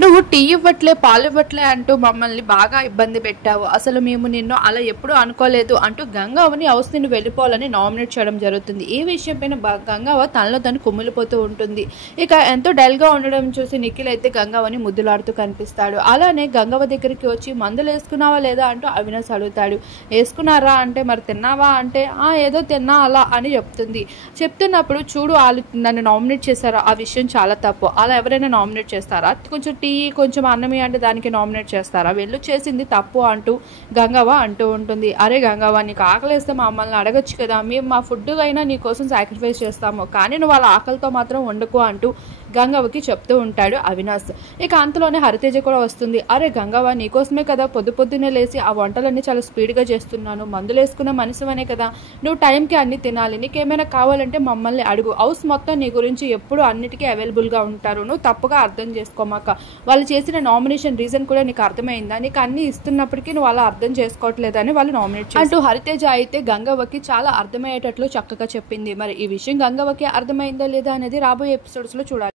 నువ్వు టీ ఇవ్వట్లే పాలు ఇవ్వట్లే అంటూ మమ్మల్ని బాగా ఇబ్బంది పెట్టావు, అసలు మేము నిన్ను అలా ఎప్పుడూ అనుకోలేదు అంటూ గంగవ్వని హౌస్ నుండి వెళ్ళిపోవాలని నామినేట్ చేయడం జరుగుతుంది. ఈ విషయం పైన గంగవ్వ తనలో తను కుమిలిపోతూ ఉంటుంది. ఇక ఎంతో డల్గా ఉండడం చూసి నిఖిల్ అయితే గంగవ్వని ముద్దులాడుతూ కనిపిస్తాడు. అలానే గంగవ్వ దగ్గరికి వచ్చి మందులు వేసుకున్నావా లేదా అంటూ అవినాష్ అడుగుతాడు. వేసుకున్నారా అంటే మరి తిన్నావా అంటే ఏదో తిన్నా అలా అని చెప్తుంది. చెప్తున్నప్పుడు చూడు వాళ్ళు నన్ను నామినేట్ చేశారా, ఆ విషయం చాలా తప్పు, అలా ఎవరైనా నామినేట్ చేస్తారా, కొంచెం టీ కొంచెం అన్నమే అంటే దానికి నామినేట్ చేస్తారా, వెళ్ళు చేసింది తప్పు అంటూ గంగవ్వ అంటూ ఉంటుంది. అరే గంగవ్వ, నీకు ఆకలిస్తే మమ్మల్ని అడగచ్చు కదా, మేము మా ఫుడ్ అయినా నీ కోసం సాక్రిఫైస్ చేస్తాము, కానీ నువ్వు వాళ్ళ ఆకలితో మాత్రం వండుకో అంటూ గంగవ్వకి చెప్తూ ఉంటాడు అవినాష్. ఇక అంతలోనే హరితేజ కూడా వస్తుంది. అరే గంగవ్వ, నీకోసమే కదా పొద్దున్నే లేచి ఆ వంటలన్నీ చాలా స్పీడ్గా చేస్తున్నాను, మందులు వేసుకున్న మనిషివనే కదా, నువ్వు టైంకి అన్ని తినాలి, నీకేమైనా కావాలంటే మమ్మల్ని అడుగు, హౌస్ మొత్తం నీ గురించి ఎప్పుడు అన్నిటికీ అవైలబుల్గా ఉంటారు, నువ్వు తప్పుగా అర్థం చేసుకోమాక, వాళ్ళు చేసిన నామినేషన్ రీజన్ కూడా నీకు అర్థమైందా, నీకు అన్ని ఇస్తున్నప్పటికీ నువ్వు అలా అర్థం చేసుకోవట్లేదని వాళ్ళు నామినేట్ అంటూ హరితేజ అయితే గంగవ్వకి చాలా అర్థమయ్యేటట్లు చక్కగా చెప్పింది. మరి ఈ విషయం గంగవ్వకి అర్థమైందా లేదా అనేది రాబోయే ఎపిసోడ్స్ లో చూడాలి.